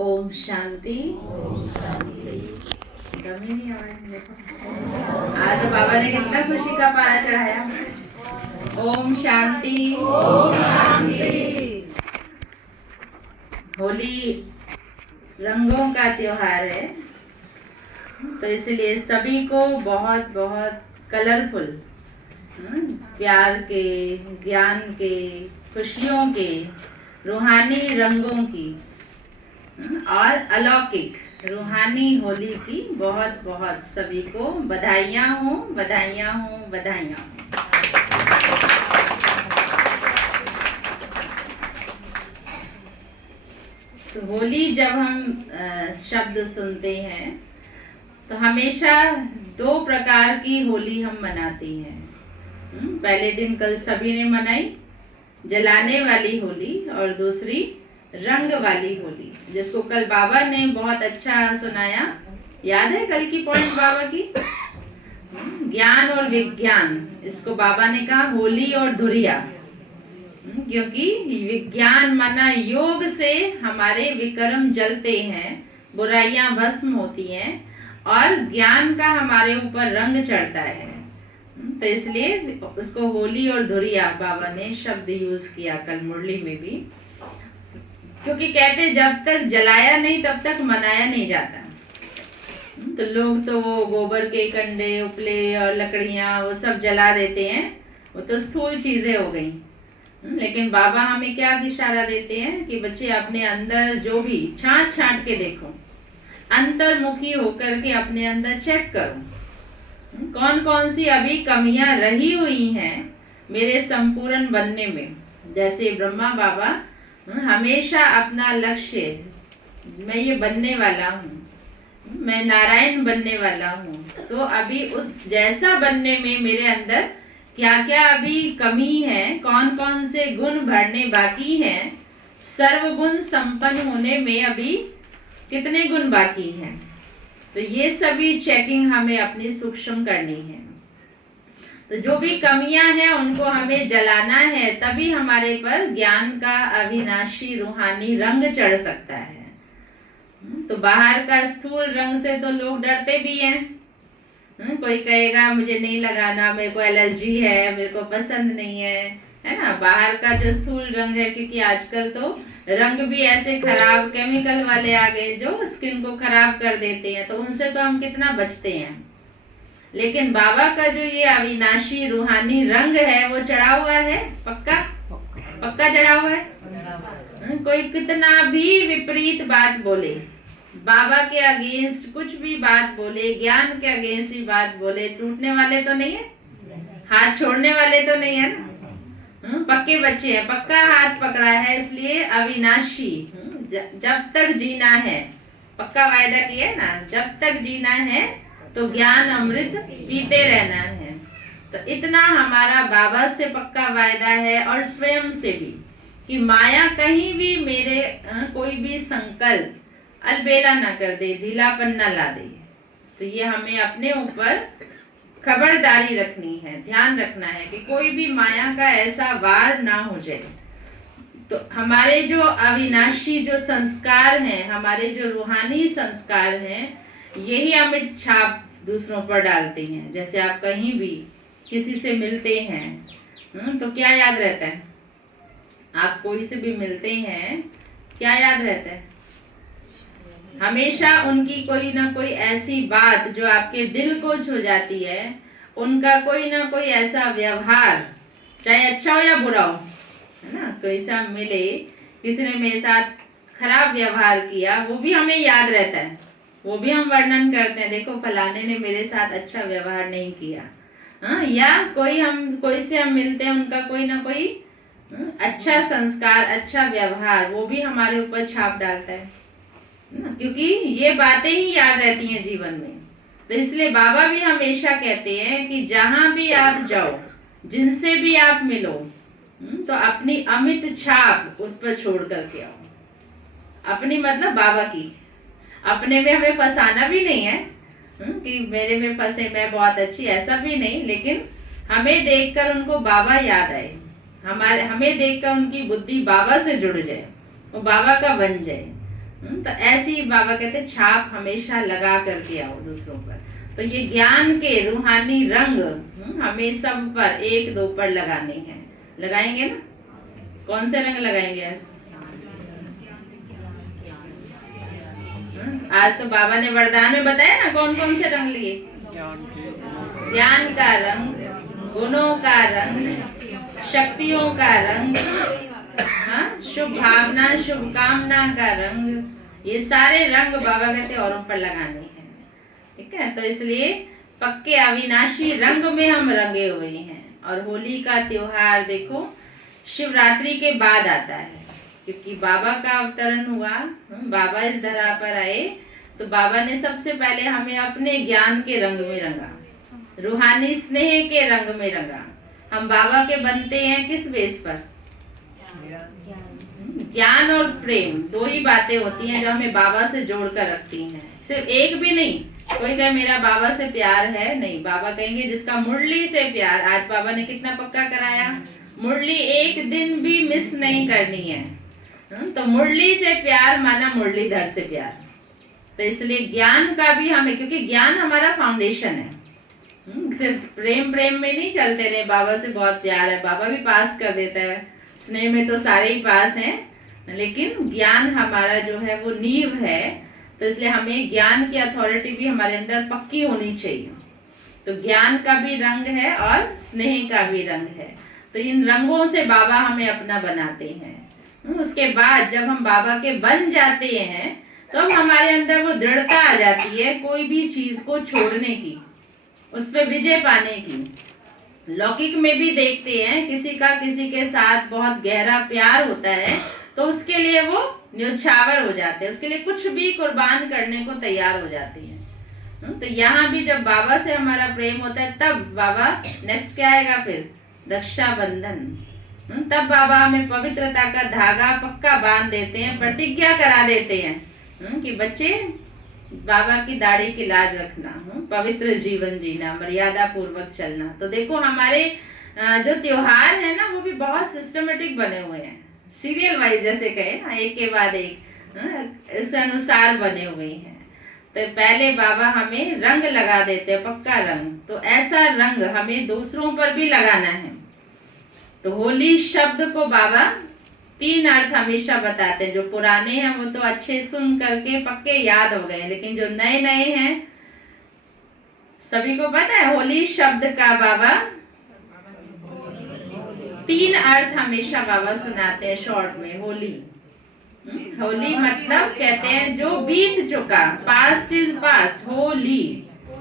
ओम शांति। कमी नहीं आवाज देखो। आज तो बाबा ने कितना खुशी का पारा चढ़ाया। ओम शांति। होली रंगों का त्योहार है, तो इसलिए सभी को बहुत बहुत कलरफुल, प्यार के, ज्ञान के, खुशियों के, रूहानी रंगों की और अलौकिक रूहानी होली की बहुत बहुत सभी को बधाइयाँ हो, बधाइयाँ हो, बधाइयाँ हो। तो होली जब हम शब्द सुनते हैं तो हमेशा दो प्रकार की होली हम मनाते हैं। पहले दिन कल सभी ने मनाई जलाने वाली होली, और दूसरी रंग वाली होली, जिसको कल बाबा ने बहुत अच्छा सुनाया। याद है कल की पॉइंट बाबा की? ज्ञान और विज्ञान, इसको बाबा ने कहा होली और धुरिया, क्योंकि विज्ञान माना योग से हमारे विकर्म जलते हैं, बुराइयां भस्म होती हैं, और ज्ञान का हमारे ऊपर रंग चढ़ता है। तो इसलिए उसको होली और धुरिया बाबा ने शब्द यूज किया कल मुरली में भी, क्योंकि कहते जब तक जलाया नहीं तब तक मनाया नहीं जाता। तो लोग तो वो गोबर के कंडे, उपले और लकड़ियां वो सब जला देते हैं, वो तो स्थूल चीजें हो गई। लेकिन बाबा हमें क्या इशारा देते हैं कि बच्चे अपने अंदर जो भी छांट छांट के देखो, अंतर्मुखी होकर के अपने अंदर चेक करो कौन कौन सी अभी कमियां रही हुई हैं मेरे संपूर्ण बनने में। जैसे ब्रह्मा बाबा हमेशा अपना लक्ष्य, मैं ये बनने वाला हूँ, मैं नारायण बनने वाला हूँ, तो अभी उस जैसा बनने में मेरे अंदर क्या क्या अभी कमी है, कौन कौन से गुण भरने बाकी हैं, सर्वगुण संपन्न होने में अभी कितने गुण बाकी हैं। तो ये सभी चेकिंग हमें अपनी सूक्ष्म करनी है। तो जो भी कमियां हैं उनको हमें जलाना है, तभी हमारे पर ज्ञान का अविनाशी रूहानी रंग चढ़ सकता है। तो बाहर का स्थूल रंग से तो लोग डरते भी हैं। कोई कहेगा मुझे नहीं लगाना, मेरे को एलर्जी है, मेरे को पसंद नहीं है ना। बाहर का जो स्थूल रंग है, क्योंकि आजकल तो रंग भी ऐसे खराब केमिकल वाले आ गए जो स्किन को खराब कर देते हैं, तो उनसे तो हम कितना बचते हैं। लेकिन बाबा का जो ये अविनाशी रूहानी रंग है वो चढ़ा हुआ है, पक्का पक्का चढ़ा हुआ है। कोई कितना भी विपरीत बात बोले, बाबा के अगेंस्ट कुछ भी बात बोले, ज्ञान के अगेंस्ट ही बात बोले, टूटने वाले तो नहीं है, हाथ छोड़ने वाले तो नहीं है ना। पक्के बच्चे हैं, पक्का हाथ पकड़ा है, इसलिए अविनाशी जब तक जीना है, पक्का वायदा किया है ना, जब तक जीना है तो ज्ञान अमृत पीते रहना है। तो इतना हमारा बाबा से पक्का वायदा है, और स्वयं से भी, कि माया कहीं भी मेरे कोई भी संकल्प अलबेला ना कर दे, ढीलापन ना ला दे। तो ये हमें अपने ऊपर खबरदारी रखनी है, ध्यान रखना है कि कोई भी माया का ऐसा वार ना हो जाए। तो हमारे जो अविनाशी जो संस्कार हैं, हमारे जो रूहानी संस्कार हैं, यही अमिट छाप दूसरों पर डालते हैं। जैसे आप कहीं भी किसी से मिलते हैं तो क्या याद रहता है? आप कोई से भी मिलते हैं, क्या याद रहता है? हमेशा उनकी कोई ना कोई ऐसी बात जो आपके दिल को छू जाती है, उनका कोई ना कोई ऐसा व्यवहार, चाहे अच्छा हो या बुरा हो, है ना। कोई सा मिले, किसी ने मेरे साथ खराब व्यवहार किया, वो भी हमें याद रहता है, वो भी हम वर्णन करते हैं, देखो फलाने ने मेरे साथ अच्छा व्यवहार नहीं किया। या कोई से हम मिलते हैं, उनका कोई ना कोई अच्छा संस्कार, अच्छा व्यवहार, वो भी हमारे ऊपर छाप डालता है, क्योंकि ये बातें ही याद रहती हैं जीवन में। तो इसलिए बाबा भी हमेशा कहते हैं कि जहां भी आप जाओ, जिनसे भी आप मिलो, तो अपनी अमिट छाप उस पर छोड़ करके आओ। अपनी मतलब बाबा की, अपने में हमें फंसाना भी नहीं है कि मेरे में फंसे, मैं बहुत अच्छी, ऐसा भी नहीं। लेकिन हमें देखकर उनको बाबा याद आए, हमें देखकर उनकी बुद्धि बाबा से जुड़ जाए, वो बाबा का बन जाए। तो ऐसी बाबा कहते छाप हमेशा लगा करके आओ दूसरों पर। तो ये ज्ञान के रूहानी रंग हमें सब पर एक दो पर लगाने हैं। लगाएंगे ना? कौन से रंग लगाएंगे? आज तो बाबा ने वरदान में बताया ना कौन कौन से रंग लिए। ज्ञान का रंग, गुणों का रंग, शक्तियों का रंग, हाँ, शुभ भावना शुभ कामना का रंग, ये सारे रंग बाबा कहते औरों पर लगाने हैं। ठीक है, तो इसलिए पक्के अविनाशी रंग में हम रंगे हुए हैं। और होली का त्योहार देखो शिवरात्रि के बाद आता है, क्योंकि बाबा का अवतरण हुआ, बाबा इस धरा पर आए, तो बाबा ने सबसे पहले हमें अपने ज्ञान के रंग में रंगा, रूहानी स्नेह के रंग में रंगा। हम बाबा के बनते हैं किस बेस पर? ज्ञान और प्रेम, दो ही बातें होती हैं जो हमें बाबा से जोड़ कर रखती हैं, सिर्फ एक भी नहीं। कोई कहे मेरा बाबा से प्यार है, नहीं, बाबा कहेंगे जिसका मुरली से प्यार। आज बाबा ने कितना पक्का कराया, मुरली एक दिन भी मिस नहीं करनी है। तो मुरली से प्यार माना मुरलीधर से प्यार। तो इसलिए ज्ञान का भी हमें, क्योंकि ज्ञान हमारा फाउंडेशन है। सिर्फ प्रेम प्रेम में नहीं चलते रहे, बाबा से बहुत प्यार है, बाबा भी पास कर देता है, स्नेह में तो सारे ही पास हैं, लेकिन ज्ञान हमारा जो है वो नींव है। तो इसलिए हमें ज्ञान की अथॉरिटी भी हमारे अंदर पक्की होनी चाहिए। तो ज्ञान का भी रंग है और स्नेह का भी रंग है। तो इन रंगों से बाबा हमें अपना बनाते हैं। उसके बाद जब हम बाबा के बन जाते हैं तो अब हमारे अंदर वो दृढ़ता आ जाती है कोई भी चीज को छोड़ने की, उस पर विजय पाने की। लौकिक में भी देखते हैं किसी का किसी के साथ बहुत गहरा प्यार होता है तो उसके लिए वो न्यौछावर हो जाते हैं, उसके लिए कुछ भी कुर्बान करने को तैयार हो जाती है। तो यहाँ भी जब बाबा से हमारा प्रेम होता है तब बाबा नेक्स्ट क्या आएगा फिर? रक्षाबंधन। तब बाबा हमें पवित्रता का धागा पक्का बांध देते हैं, प्रतिज्ञा करा देते हैं कि बच्चे बाबा की दाढ़ी की लाज रखना, पवित्र जीवन जीना, मर्यादा पूर्वक चलना। तो देखो हमारे जो त्योहार है ना वो भी बहुत सिस्टमेटिक बने हुए हैं, सीरियल वाइज जैसे कहे ना, एक के बाद एक इस अनुसार बने हुए हैं। तो पहले बाबा हमें रंग लगा देते हैं, पक्का रंग। तो ऐसा रंग हमें दूसरों पर भी लगाना है। तो होली शब्द को बाबा 3 अर्थ हमेशा बताते हैं। जो पुराने हैं वो तो अच्छे सुन करके पक्के याद हो गए, लेकिन जो नए नए हैं सभी को पता है होली शब्द का बाबा 3 अर्थ हमेशा बाबा सुनाते हैं शॉर्ट में। होली, होली मतलब कहते हैं जो बीत चुका, पास्ट इज पास्ट, होली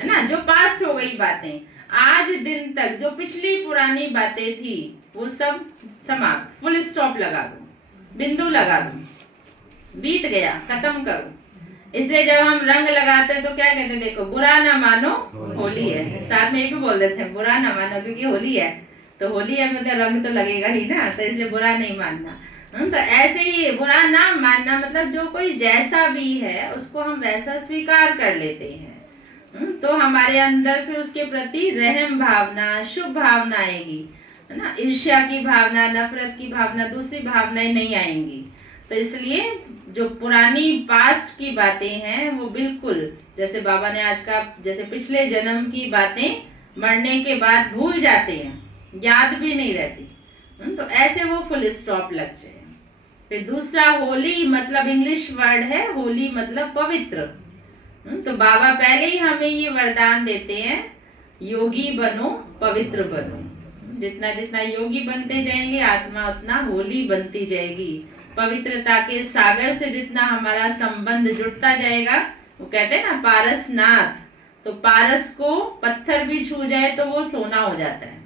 है ना, जो पास्ट हो गई बातें, आज दिन तक जो पिछली पुरानी बातें थी वो सब समाप्त, फुल स्टॉप लगा दो, बिंदु लगा दो, बीत गया, खत्म करो। इसलिए जब हम रंग लगाते हैं तो क्या कहते हैं, देखो बुरा ना मानो होली है, साथ में ये भी बोल देते हैं बुरा ना मानो क्योंकि होली है, तो होली है मतलब रंग तो लगेगा ही ना, तो इसलिए बुरा नहीं मानना। तो ऐसे ही बुरा ना मानना मतलब जो कोई जैसा भी है उसको हम वैसा स्वीकार कर लेते हैं। तो हमारे अंदर फिर उसके प्रति रहम भावना, शुभ भावना आएगी, है ना, ईर्ष्या की भावना, नफरत की भावना, दूसरी भावनाएं नहीं आएंगी। तो इसलिए जो पुरानी पास्ट की बातें हैं वो बिल्कुल, जैसे बाबा ने आज का, जैसे पिछले जन्म की बातें मरने के बाद भूल जाते हैं, याद भी नहीं रहती, तो ऐसे वो फुल स्टॉप लग जाए। फिर दूसरा होली मतलब इंग्लिश वर्ड है, होली मतलब पवित्र। तो बाबा पहले ही हमें ये वरदान देते हैं, योगी बनो, पवित्र बनो। जितना जितना योगी बनते जाएंगे आत्मा उतना होली बनती जाएगी। पवित्रता के सागर से जितना हमारा संबंध जुड़ता जाएगा, वो कहते हैं ना पारसनाथ, तो पारस को पत्थर भी छू जाए तो वो सोना हो जाता है।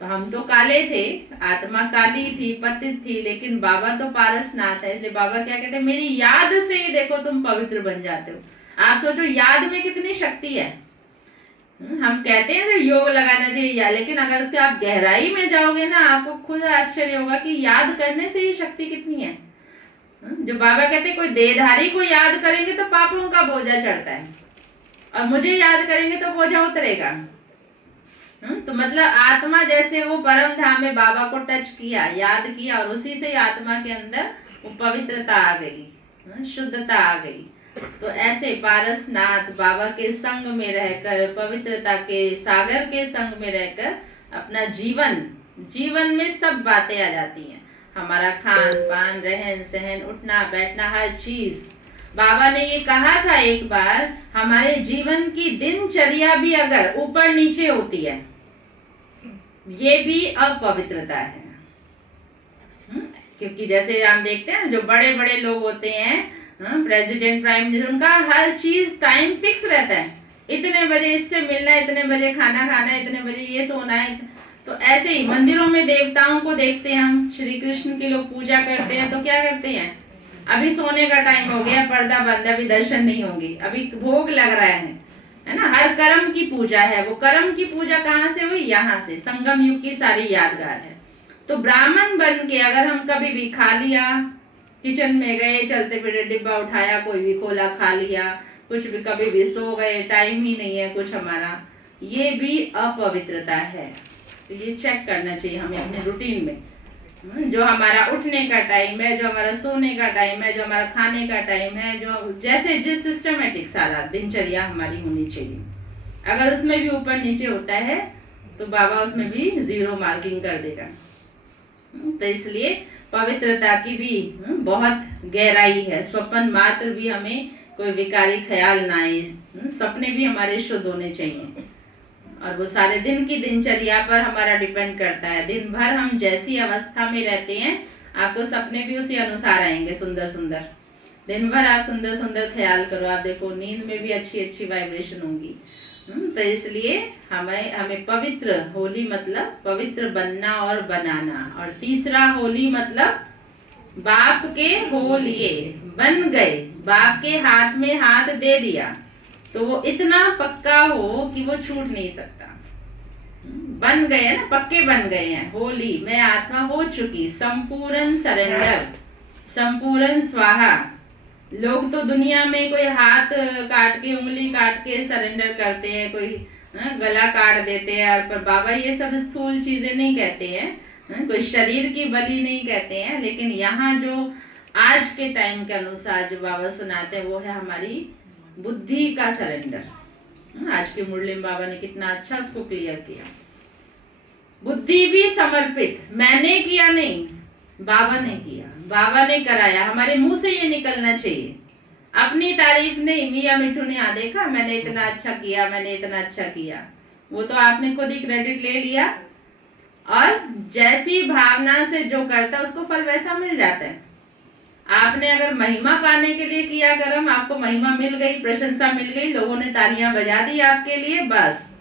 तो हम तो काले थे, आत्मा काली थी, पतित थी, लेकिन बाबा तो पारसनाथ है। इसलिए बाबा क्या कहते हैं, मेरी याद से ही देखो तुम पवित्र बन जाते हो। आप सोचो याद में कितनी शक्ति है। हम कहते हैं तो योग लगाना चाहिए या, लेकिन अगर उसके आप गहराई में जाओगे ना आपको खुद आश्चर्य होगा कि याद करने से ही शक्ति कितनी है। जो बाबा कहते हैं कोई देहधारी को याद करेंगे तो पापों का बोझा चढ़ता है, और मुझे याद करेंगे तो बोझा उतरेगा। तो मतलब आत्मा जैसे वो परम धाम में बाबा को टच किया, याद किया, और उसी से आत्मा के अंदर वो पवित्रता आ गई, शुद्धता आ गई। तो ऐसे पारसनाथ बाबा के संग में रहकर, पवित्रता के सागर के संग में रहकर अपना जीवन में सब बातें आ जाती हैं। हमारा खान पान, रहन सहन, उठना बैठना, हर चीज। बाबा ने ये कहा था एक बार, हमारे जीवन की दिनचर्या भी अगर ऊपर नीचे होती है, ये भी अपवित्रता है। क्योंकि जैसे हम देखते हैं जो बड़े बड़े लोग होते हैं, प्रेसिडेंट, प्राइम मिनिस्टर, उनका हर चीज टाइम फिक्स रहता है। इतने बजे इससे मिलना है, इतने बजे खाना खाना है, इतने बजे ये सोना है। तो ऐसे ही मंदिरों में देवताओं को देखते हैं हम, श्री कृष्ण की लोग पूजा करते हैं तो क्या करते हैं, अभी सोने का टाइम हो गया, पर्दा बंद, अभी दर्शन नहीं होंगे, अभी भोग लग रहा है ना। हर कर्म की पूजा है। वो कर्म की पूजा कहाँ से हुई? यहाँ से। संगम युग की सारी यादगार है। तो ब्राह्मण बन के अगर हम कभी भी खा लिया, किचन में गए, चलते फिरते डिब्बा उठाया, कोई भी खोला खा लिया, कुछ भी, कभी भी सो गए, टाइम ही नहीं है कुछ हमारा, ये भी अपवित्रता है। तो ये चेक करना चाहिए हमें अपने रूटीन में। जो हमारा उठने का टाइम है, जो हमारा सोने का टाइम है, जो हमारा खाने का टाइम है, जो जैसे जिस सिस्टमेटिक सारा दिनचर्या हमारी होनी चाहिए। अगर उसमें भी ऊपर नीचे होता है तो बाबा उसमें भी 0 मार्किंग कर देगा। तो इसलिए पवित्रता की भी बहुत गहराई है। स्वप्न मात्र भी हमें कोई विकारी ख्याल ना आए, सपने भी हमारे शुद्ध होने चाहिए। और वो सारे दिन की दिनचर्या पर हमारा डिपेंड करता है। दिन भर हम जैसी अवस्था में रहते हैं, आपको सपने भी उसी अनुसार आएंगे, सुंदर सुंदर। दिन भर आप सुंदर सुंदर ख्याल करो, आप देखो नींद में भी अच्छी अच्छी वाइब्रेशन होंगी। तो इसलिए हमें पवित्र, होली मतलब पवित्र बनना और बनाना। और तीसरा होली मतलब बाप के हो लिए, बन गए, बाप के हाथ में हाथ दे दिया तो वो इतना पक्का हो कि वो छूट नहीं सकता। बन गए ना, पक्के बन गए हैं। होली, मैं आत्मा हो चुकी, संपूर्ण सरेंडर, संपूर्ण स्वाहा। लोग तो दुनिया में कोई हाथ काट के, उंगली काट के सरेंडर करते हैं, कोई गला काट देते हैं, पर बाबा ये सब स्थूल चीजें नहीं कहते हैं, कोई शरीर की बलि नहीं कहते हैं। लेकिन यहाँ जो आज के टाइम के अनुसार जो बाबा सुनाते हैं वो है हमारी बुद्धि का सरेंडर। आज के मुरली में बाबा ने कितना अच्छा उसको क्लियर किया। बुद्धि भी समर्पित, मैंने किया नहीं, बाबा ने किया, बाबा ने कराया। हमारे मुंह से ये निकलना चाहिए, अपनी तारीफ नहीं। मियाँ मिठू ने यहाँ देखा, मैंने इतना अच्छा किया, मैंने इतना अच्छा किया, वो तो आपने खुद ही क्रेडिट ले लिया। और जैसी भावना से जो करता है उसको फल वैसा मिल जाता है। आपने अगर महिमा पाने के लिए किया कर्म, आपको महिमा मिल गई, प्रशंसा मिल गई, लोगों ने तालियां बजा दी आपके लिए, बस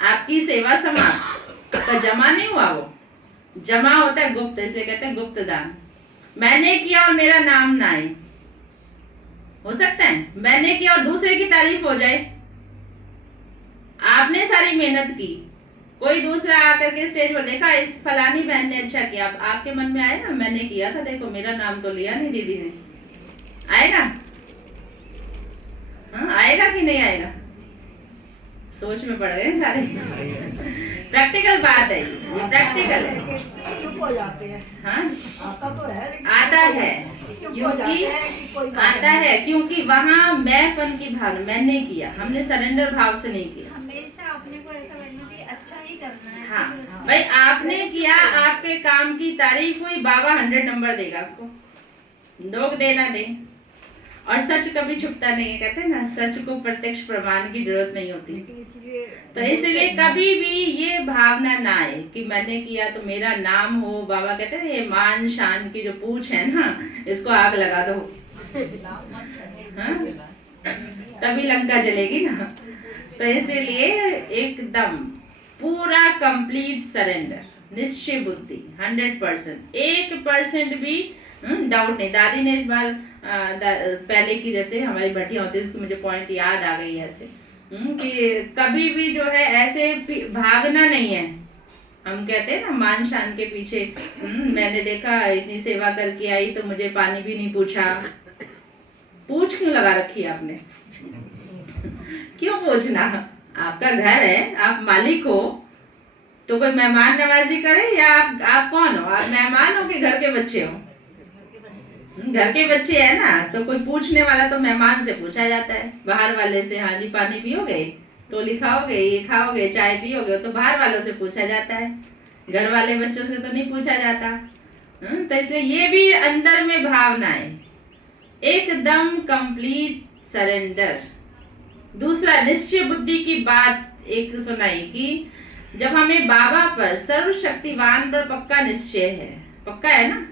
आपकी सेवा समाप्त। आपका जमा नहीं हुआ, वो जमा होता है गुप्त, इसलिए कहते हैं गुप्त दान। मैंने किया और मेरा नाम ना आए, हो सकता है मैंने किया और दूसरे की तारीफ हो जाए। आपने सारी मेहनत की, कोई दूसरा आकर के स्टेज पर देखा इस फलानी बहन ने अच्छा किया, आपके मन में आएगा मैंने किया था, देखो मेरा नाम तो लिया नहीं दीदी ने, आएगा? हाँ, आएगा कि नहीं आएगा? सोच में पड़ गए सारे। प्रैक्टिकल बात है, ये प्रैक्टिकल है। चुप हो जाते हैं। हाँ, आता तो है लेकिन आता है, क्योंकि वहाँ मैंपन की भावना, मैंने किया, हमने सरेंडर भाव से नहीं किया। हमेशा अपने को ऐसा लगना चाहिए अच्छा ही करना है। हाँ भाई, आपने किया, आपके काम की तारीफ हुई, बाबा 100 नंबर देगा उसको, लोग देना दे। और सच कभी छुपता नहीं है, कहते हैं ना, सच को प्रत्यक्ष प्रमाण की जरूरत नहीं होती। तो इसलिए कभी भी ये भावना ना आए कि मैंने किया तो मेरा नाम हो। बाबा कहते हैं ये मान शान की जो पूछ है ना, इसको आग लगा दो, हाँ? तभी लंका जलेगी ना। तो इसीलिए एकदम पूरा कंप्लीट सरेंडर, निश्चय बुद्धि, 100%, 1% भी डाउट नहीं। दादी ने इस बार पहले की जैसे हमारी भट्टियां होती है, मुझे पॉइंट याद आ गई ऐसे कि कभी भी जो है ऐसे भागना नहीं है। हम कहते हैं ना मान शान के पीछे, मैंने देखा इतनी सेवा करके आई तो मुझे पानी भी नहीं पूछा। पूछ क्यों लगा रखी है आपने? क्यों पूछना? आपका घर है, आप मालिक हो, तो कोई मेहमान नवाजी करे या आप कौन हो? आप मेहमान हो कि घर के बच्चे हो? घर के बच्चे है ना, तो कोई पूछने वाला तो मेहमान से पूछा जाता है, बाहर वाले से, हाँ जी पानी पियोगे, टोली खाओगे, ये खाओगे, चाय पियोगे, तो बाहर वालों से पूछा जाता है, घर वाले बच्चों से तो नहीं पूछा जाता। तो इसलिए ये भी अंदर में भावनाएं, एकदम कंप्लीट सरेंडर। दूसरा, निश्चय बुद्धि की बात एक सुनाई कि जब हमें बाबा पर, सर्वशक्तिवान पर पक्का निश्चय है, पक्का है ना,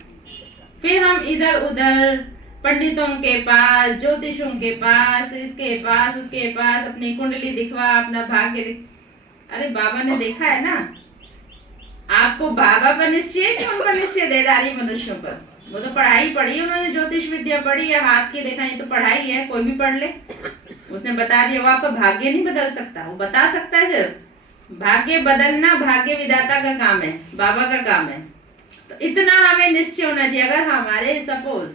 फिर हम इधर उधर पंडितों के पास, ज्योतिषों के पास, इसके पास उसके पास, अपनी कुंडली दिखवा, अपना भाग्य अरे बाबा ने देखा है ना, आपको बाबा पर निश्चय है कि उन पर निश्चय देदारी मनुष्यों पर? वो तो पढ़ाई पढ़ी है, उन्होंने ज्योतिष विद्या पढ़ी है, हाथ की देखा, ये तो पढ़ाई है, कोई भी पढ़ ले, उसने बता दिया। वो आपका भाग्य नहीं बदल सकता, वो बता सकता है सिर्फ भाग्य बदलना भाग्य विधाता का काम है, बाबा का काम है। तो इतना हमें निश्चय होना चाहिए। अगर हमारे सपोज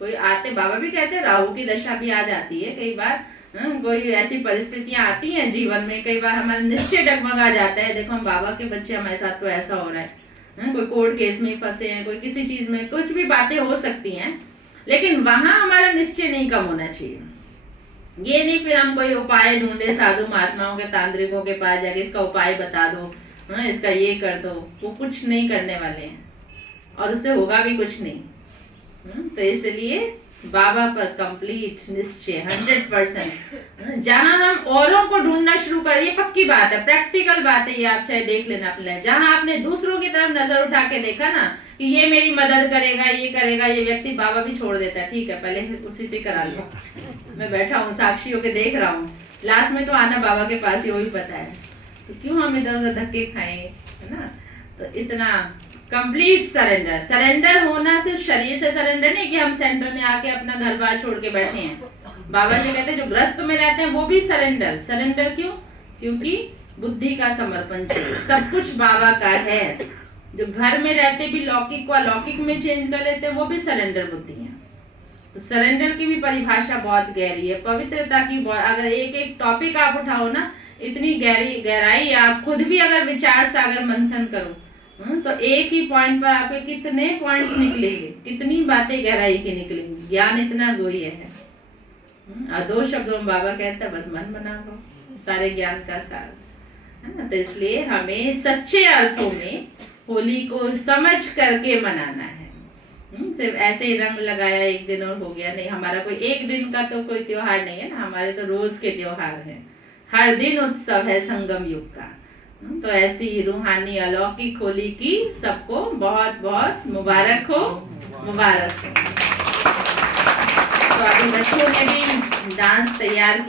कोई आते, बाबा भी कहते हैं राहु की दशा भी आ जाती है कई बार, कोई ऐसी परिस्थितियां आती हैं जीवन में, कई बार हमारा निश्चय डगमगा जाता है, देखो हम बाबा के बच्चे, हमारे साथ तो ऐसा हो रहा है, कोई कोर्ट केस में फंसे हैं, कोई किसी चीज में, कुछ भी बातें हो सकती हैं, लेकिन वहां हमारा निश्चय नहीं कम होना चाहिए। ये नहीं फिर हम कोई उपाय ढूंढे साधु महात्माओं के, तांत्रिकों के पास जाके इसका उपाय बता दो, इसका ये कर दो, वो कुछ नहीं करने वाले हैं और उससे होगा भी कुछ नहीं। तो इसलिए बाबा पर कंप्लीट निश्चय 100%। जहां हम औरों को ढूंढना शुरू कर, ये पक्की बात है, प्रैक्टिकल बात है, ये आप चाहे देख लेना अपने, जहां आपने दूसरों की तरफ नजर उठा के देखा ना कि ये मेरी मदद करेगा, ये करेगा, ये व्यक्ति, बाबा भी छोड़ देता है, ठीक है पहले उसी से करा लो, मैं बैठा हूँ साक्षी होके देख रहा हूँ, लास्ट में तो आना बाबा के पास ही, वो भी पता है, तो क्यों हम इधर उधर धक्के खाएं, है ना। तो इतना कंप्लीट सरेंडर। सरेंडर होना सिर्फ शरीर से सरेंडर नहीं कि हम सेंटर में आके अपना घर बार छोड़ के बैठे हैं। बाबा जी कहते हैं जो ग्रस्त में रहते हैं वो भी सरेंडर। सरेंडर क्यों? क्योंकि बुद्धि का समर्पण चाहिए, सब कुछ बाबा का है। जो घर में रहते भी लौकिक को अलौकिक में चेंज कर लेते हैं वो भी सरेंडर बुद्धि है। तो सरेंडर की भी परिभाषा बहुत गहरी है, पवित्रता की अगर एक एक टॉपिक आप उठाओ ना, इतनी गहराई आप खुद भी अगर विचार सागर मंथन करो तो एक ही पॉइंट पर आपके कितने पॉइंट्स निकलेंगे, कितनी बातें गहराई की निकलेंगी। ज्ञान इतना गुह्य है। और 2 शब्दों में बाबा कहता है बस मन बना लो, सारे ज्ञान का सार है ना। तो इसलिए हमें सच्चे अर्थों में होली को समझ करके मनाना है। सिर्फ ऐसे ही रंग लगाया एक दिन और हो गया नहीं। हमारा कोई एक दिन का तो कोई त्योहार नहीं है ना, हमारे तो रोज के त्योहार हैं। हर दिन उत्सव है संगम युग का। तो ऐसी रूहानी अलौकिक होली की सबको बहुत बहुत मुबारक हो, मुबारक हो। तो अभी बच्चों ने भी डांस तैयार किया।